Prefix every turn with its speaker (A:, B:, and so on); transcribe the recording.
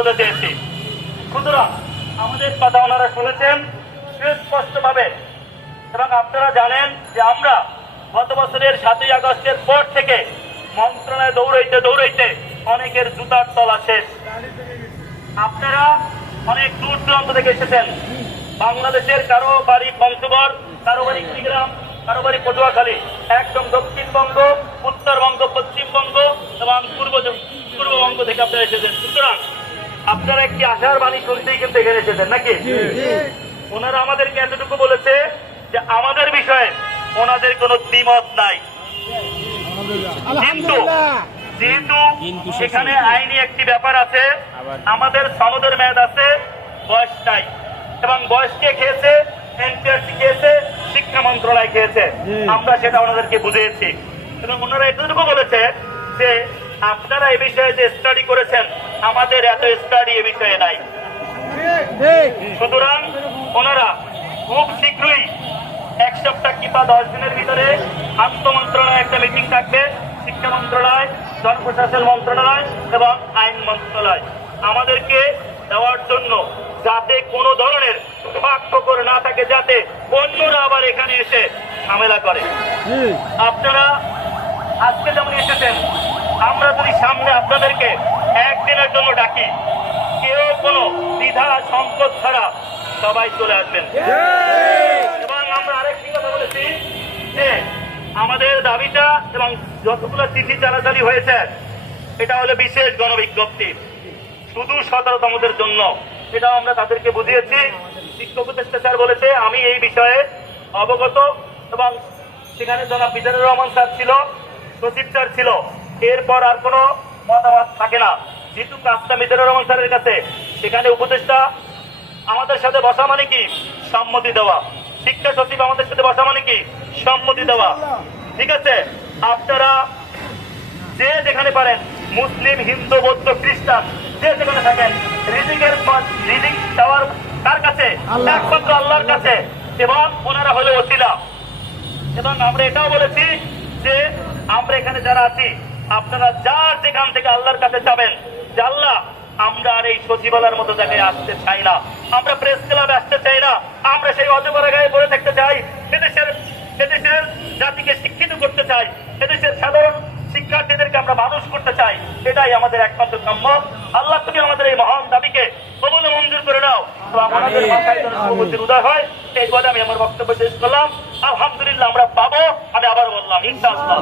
A: বলে চেয়েছি সুতরাং আমাদের কথা ওনারা শুনেছেন, সুস্পষ্টভাবে। এবং আপনারা জানেন যে আমরা গত বছরের সাতই আগস্টের পর থেকে মন্ত্রণালয়ে দৌড়াইতে দৌড়াইতে অনেকের জুতার তলা শেষ। আপনারা অনেক দূর দূরান্ত থেকে এসেছেন। বাংলাদেশের কারও বাড়ি পঞ্চগড় কারও বাড়ি কুড়িগ্রাম কারও বাড়ি পটুয়াখালী, একদম দক্ষিণবঙ্গ, উত্তরবঙ্গ, পশ্চিমবঙ্গ এবং পূর্ব পূর্ববঙ্গ থেকে আপনারা এসেছেন। সুতরাং আপনারা একটি আশার বাণী শুনতেই কিন্তু এখানে এসেছেন নাকি? ওনারা আমাদেরকে এতটুকু বলেছে যে আমাদের বিষয়ে ওনাদের কোনো দ্বিমত নাই। কিন্তু যেহেতু সেখানে আইনি একটি ব্যাপার আছে। আমাদের সনদের মেয়াদ আছে বয়স নাই। এবং বয়সকে খেয়েছে? এনপিআরসি খেয়েছে শিক্ষা মন্ত্রণালয় খেয়েছে। আমরা সেটা ওনাদেরকে বুঝিয়েছি। এবং ওনারা এতটুকু বলেছে যে আপনারা এ বিষয়ে যে স্টাডি করেছেন আমাদের এত স্টাডি এ বিষয়ে নাই। সুতরাং ওনারা খুব শীঘ্রই এক সপ্তাহ কিংবা দশ দিনের ভিতরে স্বাস্থ্য মন্ত্রণালয় একটা মিটিং থাকবে। শিক্ষা মন্ত্রণালয় জনপ্রশাসন মন্ত্রণালয় এবং আইন মন্ত্রণালয়। আমাদেরকে দেওয়ার জন্য যাতে কোনো ধরনের করে না থাকে যাতে অন্যরা আবার এখানে এসে ঝামেলা করে। আপনারা আজকে যেমন এসেছেন আমরা যদি সামনে আপনাদেরকে সবাই চলে আসবেন। এবং আমরা আরেকটি কথা বলেছি যে আমাদের দাবিটা এবং যতগুলো চিঠি চালাচালি হয়েছে, এটা হলো বিশেষ গণবিজ্ঞপ্তি। শুধু সতেরোতমদের জন্য। এটা আমরা তাদেরকে বুঝিয়েছি। শিক্ষক স্যার বলেছে, আমি এই বিষয়ে অবগত এবং সেখানে জনাব বিজানুর রহমান স্যার ছিল, সচিব স্যার ছিল। এরপর আর কোনো মতামত থাকে না। যেহেতু কাজটা মিজানুর রহমান স্যারের কাছে, সেখানে উপদেষ্টা আমাদের সাথে বসা মানে কি? সম্মতি দেওয়া। শিক্ষা সচিব আমাদের সাথে বসা মানে কি? সম্মতি দেওয়া। ঠিক আছে? আপনারা যে যেখানে পারেন মুসলিম হিন্দু বৌদ্ধ খ্রিস্টান যে যেখানে থাকেন রিজিকের রিজিক দেওয়ার কার কাছে? একমাত্র আল্লাহর কাছে। এবং ওনারা হলো ওসিলা। এবং আমরা এটাও বলেছি যে আমরা এখানে যারা আছি আপনারা যার যেখান থেকে আল্লাহর কাছে যাবেন যে আল্লাহ আমরা আর এই সচিবালয়ের মতো জায়গায় আসতে চাই না। আমরা প্রেস ক্লাবে আসতে চাই না। আমরা সেই অজগর গায়ে পড়ে থাকতে চাই। এদেশের এদেশের জাতিকে শিক্ষিত করতে চাই। এদেশের সাধারণ শিক্ষার্থীদেরকে আমরা মানুষ করতে চাই। এটাই আমাদের একমাত্র কাম্য। আল্লাহ তুমি আমাদের এই মহান দাবিকে কবল মঞ্জুর করে নাও। আমাদের মাথায় উদয় হয় এই বলে আমি আমার বক্তব্য শেষ করলাম। আলহামদুলিল্লাহ আমরা পাবো। আমি আবার বললাম ইনশাআল্লাহ।